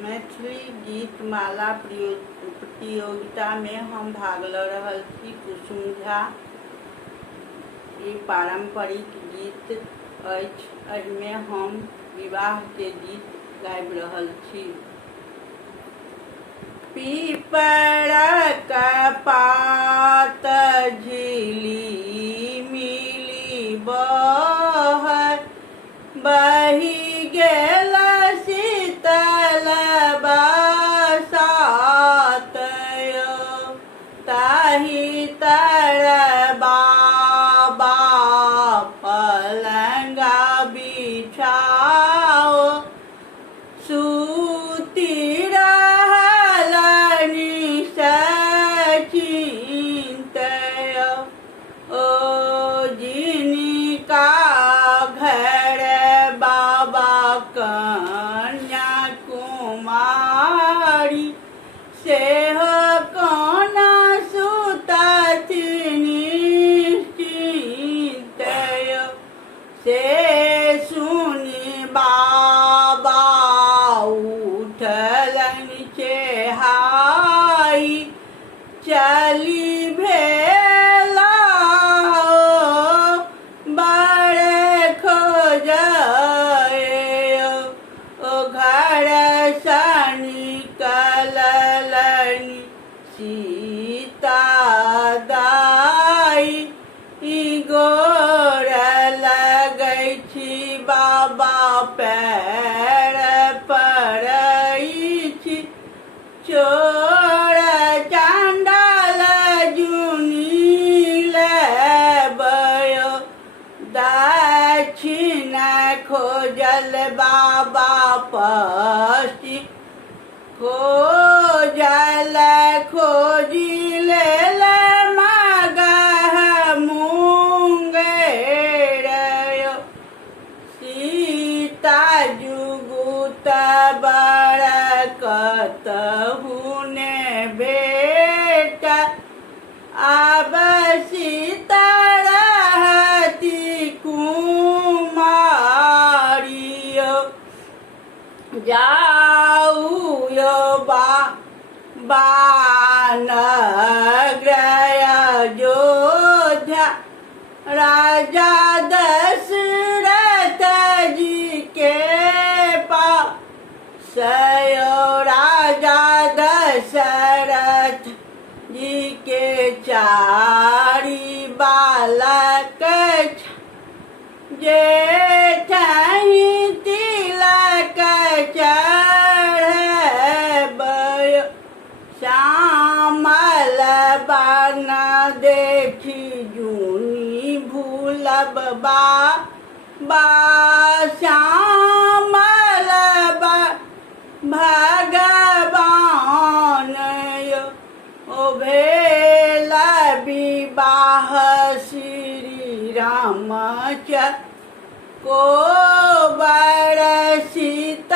मैथिली गीत माला प्रतियोगिता में हम भाग ल रहल छी। कुसुम झा ई पारंपरिक गीत अछि। एहिमे हम विवाह के गीत गाबि रहल छी। पीपरक पात झिली मिली बहै, बहि गेल शीतल बसात यो, ताहि तर बाबा पलंगा बिछाओ, सूती रहलनि सचिंत यो। ओ जिनका घर बाबा कन्या कुमारी, सेहो कोना सुतथि निश्चिंत यो। से सुनि बाबा उठलनि चेहाई, चली भेला बड़े खोजयो। ओ घर सँ निकललनि सीता दाई, ई गोर लगै छी बाबा पैर पड़ैछि, चोर चांडाल जुनि लेबयो। दक्षिण खोजल बाबा पश्चिम खोजल, खोजी लेल मगह मुंगेर यो। सीता जुगुत बड़ कतहु ने भेट, आब सीता रहती कुमारी यो। जाऊ यो बानग्रह अयोध्या, राजा दशरथ जी के पास यो। राजा दशरथ जी के चारि बालक छ, जेठहि तिलक चढ़बयो। श्यामल बन देखी जुनि भूलब बाबा, श्यामल भगवान यो। ओ भेल विवाह श्री रामचंद्र को बर सीता